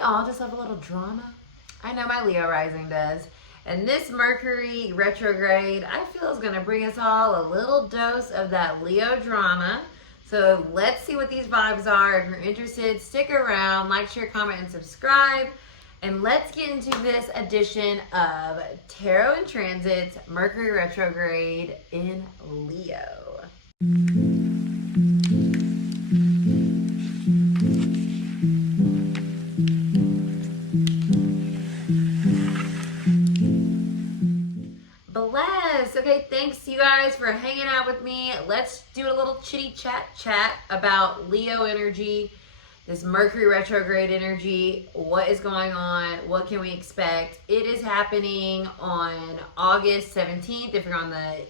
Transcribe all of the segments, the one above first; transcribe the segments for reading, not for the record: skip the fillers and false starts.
we all just love a little drama? I know my Leo rising does. And this Mercury retrograde, I feel, is going to bring us all a little dose of that Leo drama. So let's see what these vibes are. If you're interested, stick around, like, share, comment, and subscribe. And let's get into this edition of Tarot and Transits, Mercury retrograde in Leo. Bless. Okay, thanks you guys for hanging out with me. Let's do a little chitty chat about Leo energy, this Mercury retrograde energy. What is going on? What can we expect? It is happening on August 17th if you're on the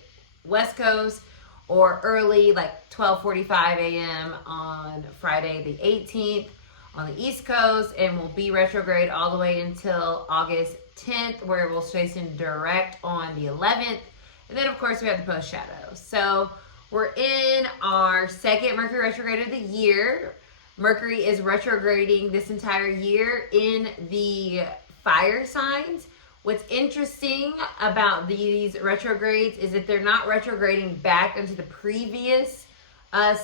West Coast, or early, like 12:45 a.m. on Friday the 18th on the East Coast, and will be retrograde all the way until August 10th, where it will face in direct on the 11th. And then, of course, we have the post shadow. So we're in our second Mercury retrograde of the year. Mercury is retrograding this entire year in the fire signs. What's interesting about these retrogrades is that they're not retrograding back into the previous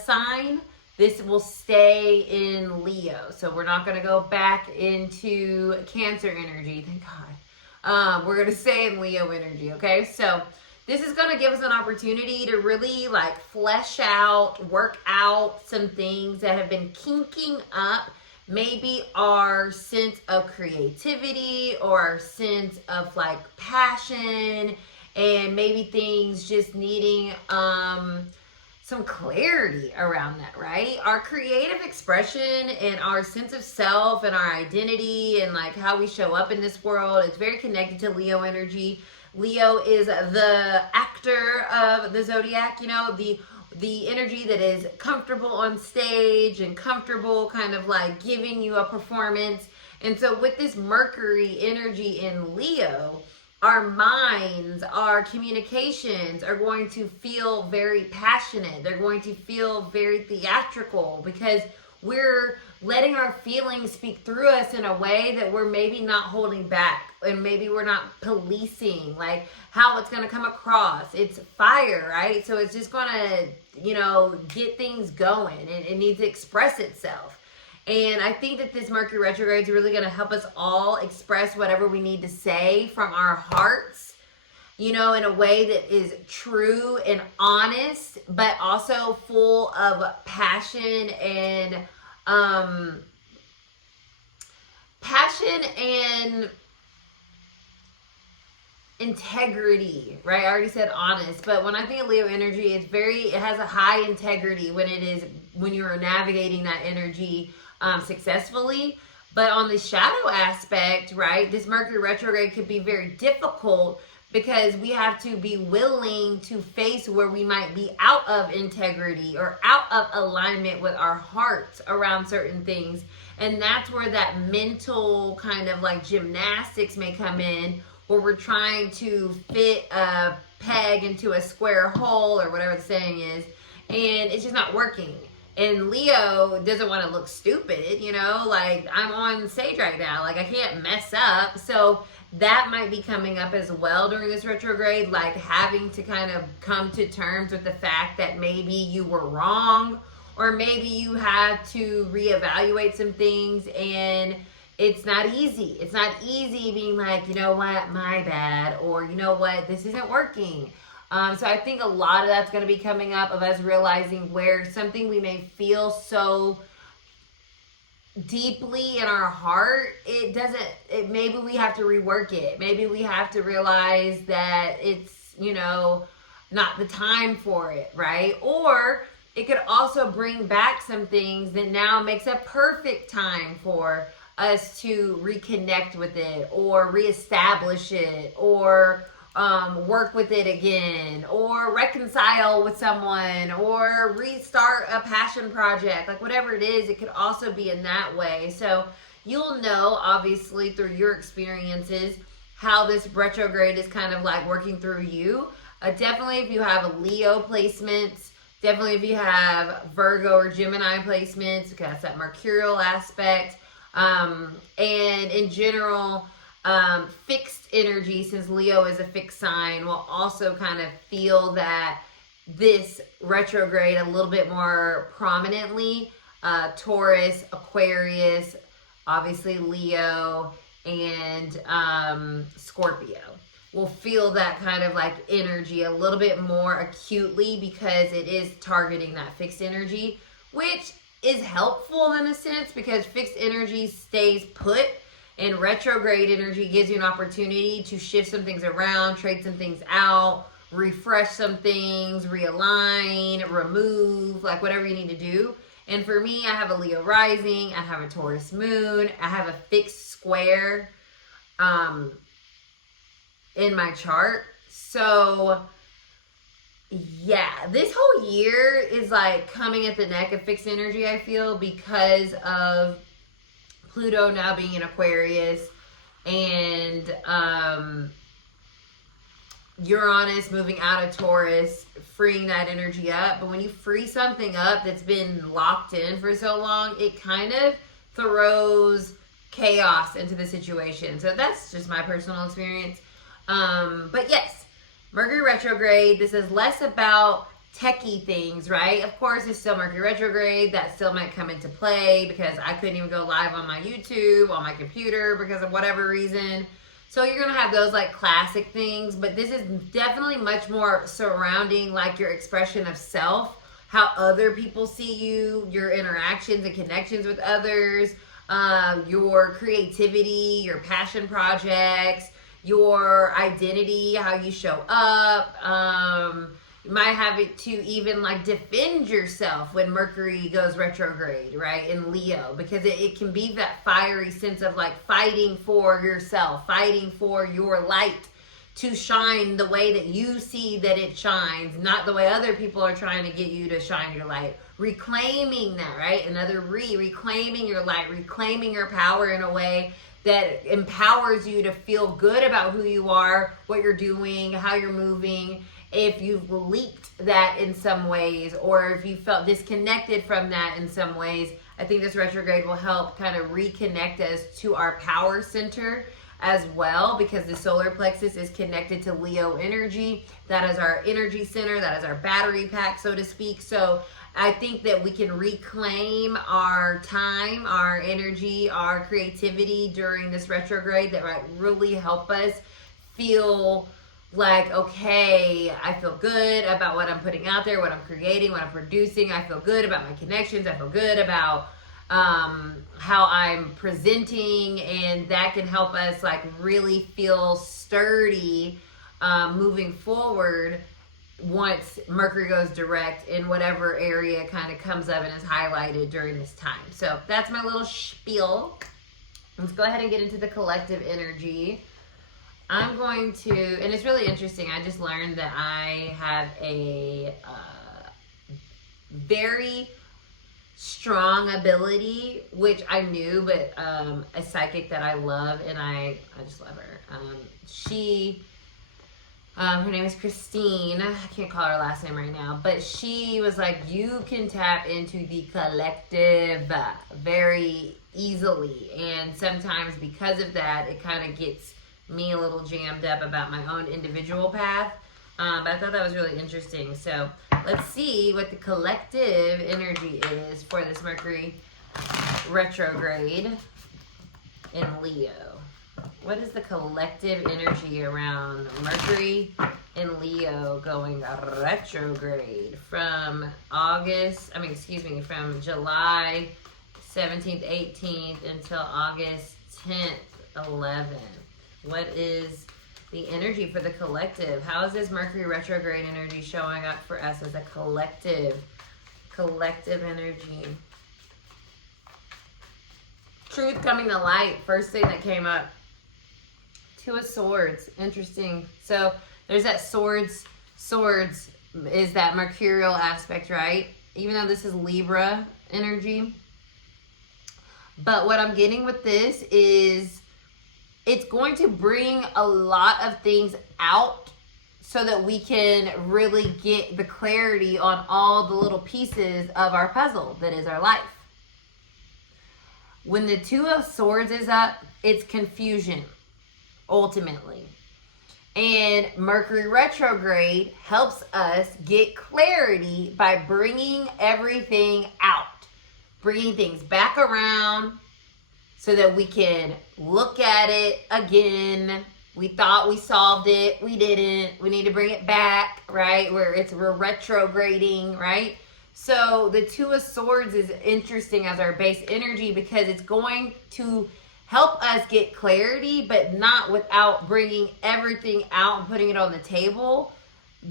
sign. This will stay in Leo. So we're not going to go back into Cancer energy, thank God. We're going to stay in Leo energy, okay? So this is going to give us an opportunity to really like flesh out, work out some things that have been kinking up. Maybe our sense of creativity or our sense of like passion, and maybe things just needing some clarity around that, right? Our creative expression and our sense of self and our identity and like how we show up in this world, it's very connected to Leo energy. Leo is the actor of the zodiac, you know, the energy that is comfortable on stage and comfortable kind of like giving you a performance. And so with this Mercury energy in Leo, our minds, our communications are going to feel very passionate. They're going to feel very theatrical because we're letting our feelings speak through us in a way that we're maybe not holding back, and maybe we're not policing like how it's going to come across. It's fire, right? So it's just going to, you know, get things going, and it needs to express itself. And I think that this Mercury retrograde is really going to help us all express whatever we need to say from our hearts, you know, in a way that is true and honest, but also full of passion and integrity, right? I already said honest, but when I think of Leo energy, it has a high integrity when you're navigating that energy successfully. But on the shadow aspect, right, this Mercury retrograde could be very difficult because we have to be willing to face where we might be out of integrity or out of alignment with our hearts around certain things. And that's where that mental kind of like gymnastics may come in, where we're trying to fit a peg into a square hole or whatever the saying is, and it's just not working. And Leo doesn't want to look stupid, you know, like I'm on stage right now, like I can't mess up. So that might be coming up as well during this retrograde, like having to kind of come to terms with the fact that maybe you were wrong, or maybe you had to reevaluate some things, and it's not easy. It's not easy being like, you know what, my bad, or you know what, this isn't working. So I think a lot of that's going to be coming up, of us realizing where something we may feel so deeply in our heart, maybe we have to rework it. Maybe we have to realize that it's, you know, not the time for it, right? Or it could also bring back some things that now makes a perfect time for us to reconnect with it, or reestablish it, or work with it again, or reconcile with someone, or restart a passion project, like whatever it is. It could also be in that way. So you'll know, obviously, through your experiences, how this retrograde is kind of like working through you. Definitely if you have Leo placements, definitely if you have Virgo or Gemini placements, because that's that mercurial aspect. And in general, fixed energy, since Leo is a fixed sign, will also kind of feel that this retrograde a little bit more prominently. Taurus, Aquarius, obviously Leo, and Scorpio will feel that kind of like energy a little bit more acutely, because it is targeting that fixed energy, which is helpful in a sense, because fixed energy stays put, and retrograde energy gives you an opportunity to shift some things around, trade some things out, refresh some things, realign, remove, like whatever you need to do. And for me, I have a Leo rising, I have a Taurus moon, I have a fixed square in my chart. So yeah, this whole year is like coming at the neck of fixed energy, I feel, because of Pluto now being in Aquarius, and Uranus moving out of Taurus, freeing that energy up. But when you free something up that's been locked in for so long, it kind of throws chaos into the situation. So that's just my personal experience. But yes, Mercury retrograde, this is less about techie things, right? Of course, it's still Mercury retrograde. That still might come into play, because I couldn't even go live on my YouTube, on my computer, because of whatever reason. So you're going to have those like classic things, but this is definitely much more surrounding like your expression of self, how other people see you, your interactions and connections with others, your creativity, your passion projects, your identity, how you show up. You might have it to even like defend yourself when Mercury goes retrograde, right, in Leo, because it can be that fiery sense of like fighting for yourself, fighting for your light to shine the way that you see that it shines, not the way other people are trying to get you to shine your light. Reclaiming that, right? Another reclaiming your light, reclaiming your power in a way that empowers you to feel good about who you are, what you're doing, how you're moving. If you've leaked that in some ways, or if you felt disconnected from that in some ways, I think this retrograde will help kind of reconnect us to our power center as well, because the solar plexus is connected to Leo energy. That is our energy center. That is our battery pack, so to speak. So I think that we can reclaim our time, our energy, our creativity during this retrograde. That might really help us feel like, okay, I feel good about what I'm putting out there, what I'm creating, what I'm producing. I feel good about my connections. I feel good about how I'm presenting, and that can help us like really feel sturdy moving forward once Mercury goes direct in whatever area kind of comes up and is highlighted during this time. So that's my little spiel. Let's go ahead and get into the collective energy. I'm going to, and it's really interesting, I just learned that I have a very strong ability, which I knew, but a psychic that I love, and I just love her. Her name is Christine. I can't call her last name right now, but she was like, you can tap into the collective very easily, and sometimes because of that, it kind of gets me a little jammed up about my own individual path. But I thought that was really interesting. So let's see what the collective energy is for this Mercury retrograde in Leo. What is the collective energy around Mercury in Leo going retrograde from from July 17th, 18th until August 10th, 11th? What is the energy for the collective? How is this Mercury retrograde energy showing up for us as a collective energy? Truth coming to light. First thing that came up. Two of Swords. Interesting. So there's that swords is that mercurial aspect, right? Even though this is Libra energy. But what I'm getting with this is it's going to bring a lot of things out so that we can really get the clarity on all the little pieces of our puzzle that is our life. When the Two of Swords is up, it's confusion, ultimately. And Mercury retrograde helps us get clarity by bringing everything out, bringing things back around so that we can look at it again. We thought we solved it. We didn't. We need to bring it back, right? We're retrograding, right? So the Two of Swords is interesting as our base energy because it's going to help us get clarity, but not without bringing everything out and putting it on the table.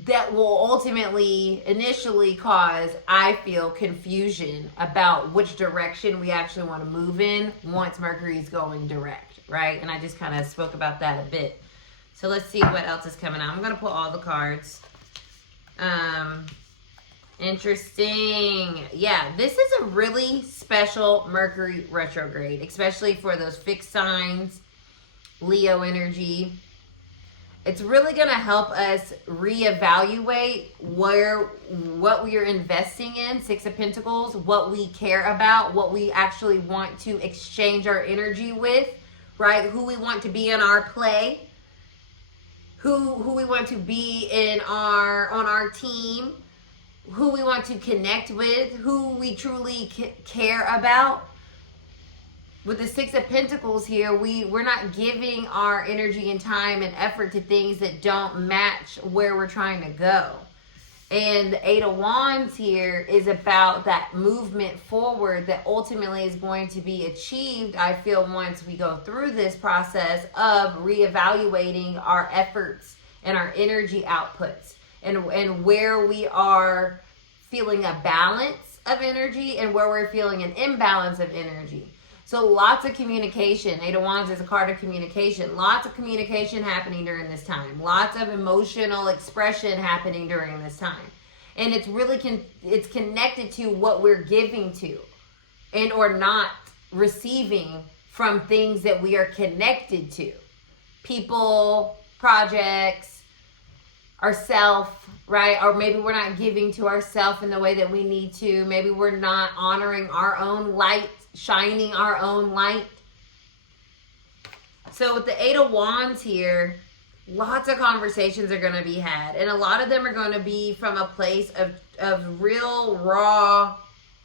That will ultimately, initially cause, I feel, confusion about which direction we actually want to move in once Mercury is going direct, right? And I just kind of spoke about that a bit. So let's see what else is coming out. I'm going to pull all the cards. Interesting. Yeah, this is a really special Mercury retrograde, especially for those fixed signs, Leo energy. It's really going to help us reevaluate what we are investing in, Six of Pentacles, what we care about, what we actually want to exchange our energy with, right? Who we want to be in our play, who we want to be on our team, who we want to connect with, who we truly care about. With the Six of Pentacles here, we're not giving our energy and time and effort to things that don't match where we're trying to go. And the Eight of Wands here is about that movement forward that ultimately is going to be achieved, I feel, once we go through this process of reevaluating our efforts and our energy outputs. And where we are feeling a balance of energy and where we're feeling an imbalance of energy. So lots of communication. Eight of Wands is a card of communication. Lots of communication happening during this time. Lots of emotional expression happening during this time. And it's really it's connected to what we're giving to and or not receiving from things that we are connected to. People, projects, ourself, right? Or maybe we're not giving to ourself in the way that we need to. Maybe we're not honoring our own light, shining our own light. So with the Eight of Wands here, lots of conversations are going to be had. And a lot of them are going to be from a place of real raw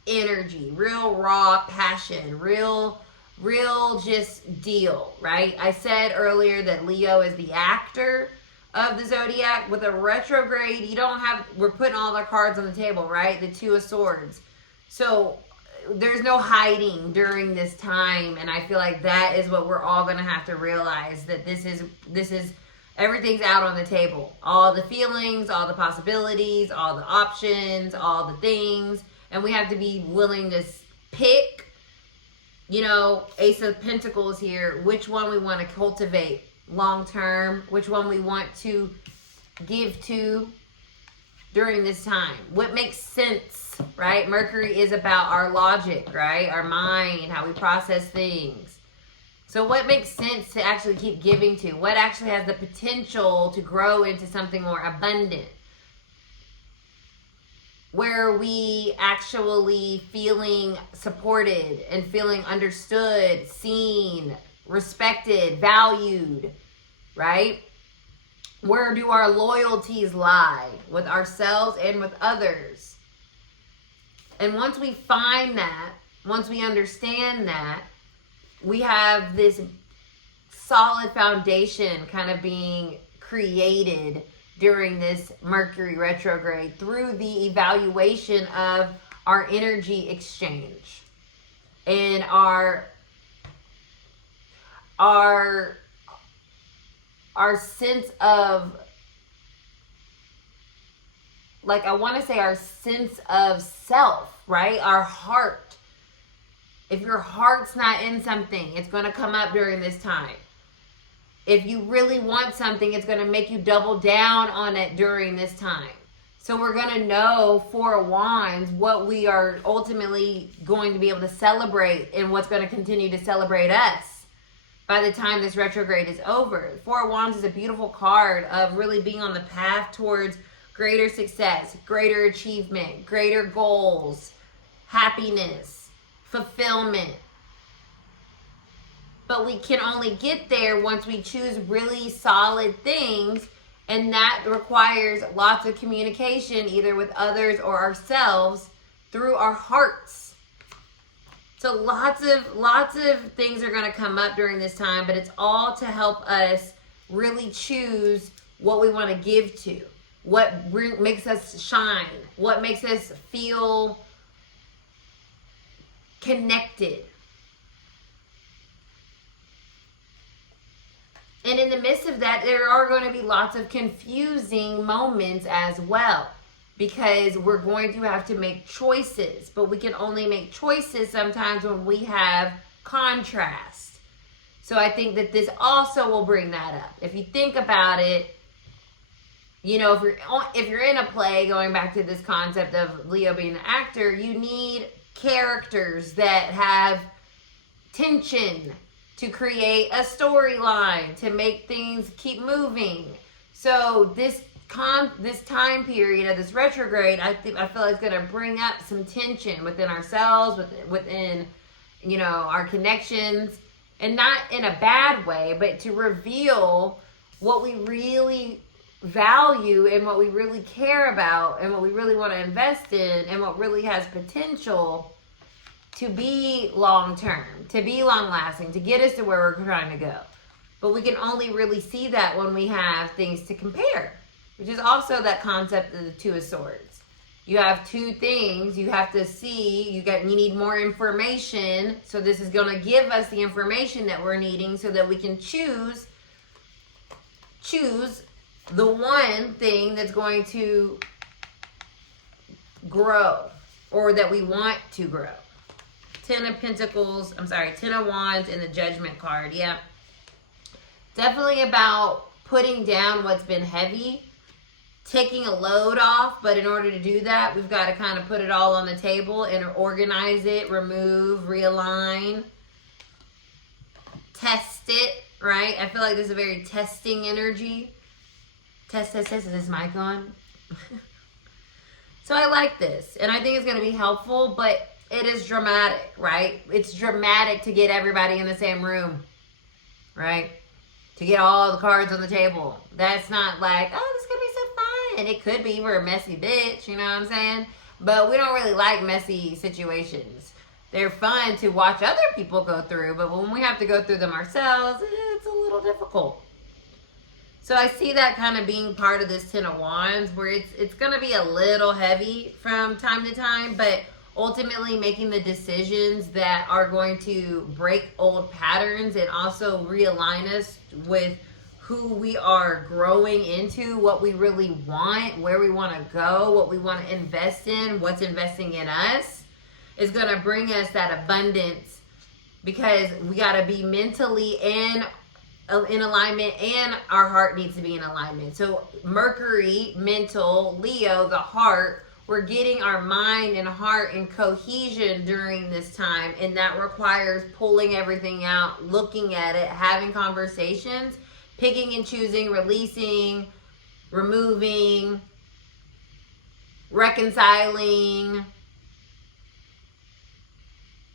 energy, real raw passion, real just deal, right? I said earlier that Leo is the actor of the zodiac. With a retrograde, we're putting all our cards on the table, right? The Two of Swords. So there's no hiding during this time, and I feel like that is what we're all going to have to realize, that this is everything's out on the table. All the feelings, all the possibilities, all the options, all the things, and we have to be willing to pick, Ace of Pentacles here, which one we want to cultivate long term, which one we want to give to during this time. What makes sense, right? Mercury is about our logic, right? Our mind, how we process things. So what makes sense to actually keep giving to? What actually has the potential to grow into something more abundant? Where we actually feeling supported and feeling understood, seen, respected, valued, right? Where do our loyalties lie with ourselves and with others? And once we find that, once we understand that, we have this solid foundation kind of being created during this Mercury retrograde through the evaluation of our energy exchange and our sense of, like, I want to say our sense of self, right? Our heart. If your heart's not in something, it's going to come up during this time. If you really want something, it's going to make you double down on it during this time. So we're going to know, Four of Wands, what we are ultimately going to be able to celebrate and what's going to continue to celebrate us by the time this retrograde is over. Four of Wands is a beautiful card of really being on the path towards greater success, greater achievement, greater goals, happiness, fulfillment, But we can only get there once we choose really solid things, and that requires lots of communication, either with others or ourselves, through our hearts. So lots of things are going to come up during this time, but it's all to help us really choose what we want to give to, what makes us shine, what makes us feel connected. And in the midst of that, there are going to be lots of confusing moments as well, because we're going to have to make choices, but we can only make choices sometimes when we have contrast. So I think that this also will bring that up. If you think about it, you know, if you're in a play, going back to this concept of Leo being the actor, you need characters that have tension to create a storyline, to make things keep moving. So this time period of this retrograde, I feel like it's going to bring up some tension within ourselves, within, you know, our connections, and not in a bad way, but to reveal what we really value and what we really care about and what we really want to invest in and what really has potential to be long-term, to be long-lasting, to get us to where we're trying to go. But we can only really see that when we have things to compare, which is also that concept of the Two of Swords. You have two things you have to see. You need more information. So this is going to give us the information that we're needing so that we can choose the one thing that's going to grow, or that we want to grow. Ten of Wands and the Judgment card. Yeah. Definitely about putting down what's been heavy, taking a load off, but in order to do that, we've got to kind of put it all on the table and organize it, remove, realign, test it, right? I feel like this is a very testing energy. Test, is this mic on? So I like this, and I think it's going to be helpful, but it is dramatic, right? It's dramatic to get everybody in the same room, right? To get all the cards on the table. That's not like, oh, this could be so fun. It could be. We're a messy bitch, you know what I'm saying? But we don't really like messy situations. They're fun to watch other people go through, but when we have to go through them ourselves, it's a little difficult. So I see that kind of being part of this Ten of Wands, where it's going to be a little heavy from time to time, but ultimately making the decisions that are going to break old patterns and also realign us with who we are growing into, what we really want, where we want to go, what we want to invest in, what's investing in us, is going to bring us that abundance, because we got to be mentally in alignment, and our heart needs to be in alignment. So Mercury, mental, Leo, the heart, we're getting our mind and heart in cohesion during this time, and that requires pulling everything out, looking at it, having conversations, picking and choosing, releasing, removing, reconciling,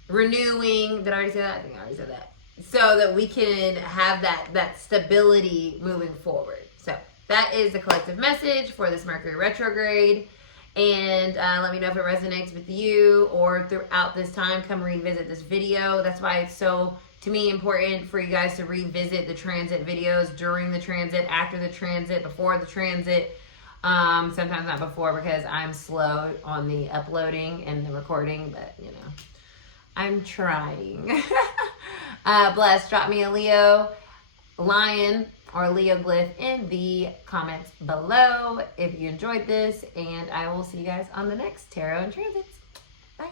renewing. Did I already say that? I think I already said that. So that we can have that stability moving forward. So that is the collective message for this Mercury retrograde. And let me know if it resonates with you, or throughout this time, come revisit this video. That's why it's so, to me, important for you guys to revisit the transit videos during the transit, after the transit, before the transit. Sometimes not before, because I'm slow on the uploading and the recording, but you know, I'm trying. Bless, drop me a Leo, lion, or Leo glyph in the comments below if you enjoyed this, and I will see you guys on the next Tarot and Transits. Bye.